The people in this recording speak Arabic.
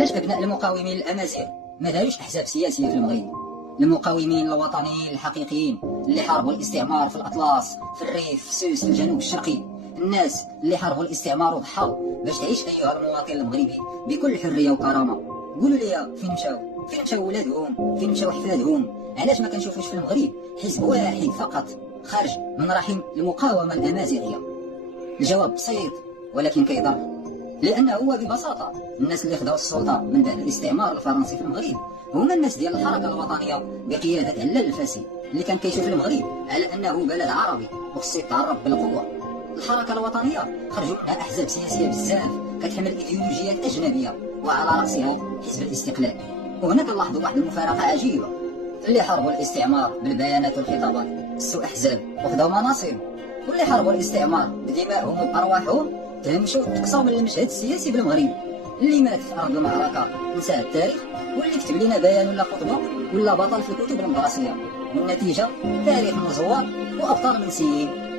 علاش أبناء المقاومين الأمازيغ ما داروش أحزاب سياسية في المغرب؟ المقاومين الوطنيين الحقيقيين اللي حاربوا الاستعمار في الأطلس، في الريف، في سوس، في الجنوب الشرقي، الناس اللي حاربوا الاستعمار وضحوا باش تعيش أيها المواطن المغربي بكل حرية وكرامة. قولوا لي فين مشاو؟ فين مشاو ولادهم؟ فين مشاو حفادهم؟ علاش ما كنشوفوش في المغرب حزب واحد فقط خارج من رحم المقاومة الأمازيغية؟ الجواب بسيط ولكن كيضر، لأنه هو ببساطة الناس اللي خداو السلطة من بعد الاستعمار الفرنسي في المغرب هما الناس ديال الحركة الوطنية بقيادة علال الفاسي، اللي كان كيشوف المغرب على أنه بلد عربي وخصو يتعرف بالقوة. الحركة الوطنية خرجوا منها أحزاب سياسية بزاف كتحمل إيديولوجيات أجنبية وعلى رأسها حزب الاستقلال. وهنا كنلاحظوا واحد المفارقة عجيبة، اللي حاربوا الاستعمار بالبيانات والخطابات سو أحزاب وخداو مناصب، واللي حاربوا الاستعمار بدمائهم وبأرواحهم تهمشوا تقصوا من المشهد السياسي بالمغرب. اللي مات في أرض المعركة نسى التاريخ، واللي كتب لنا بيان ولا خطبة ولا بطل في الكتب المدرسية، والنتيجة تاريخ مزور وأبطال منسيين.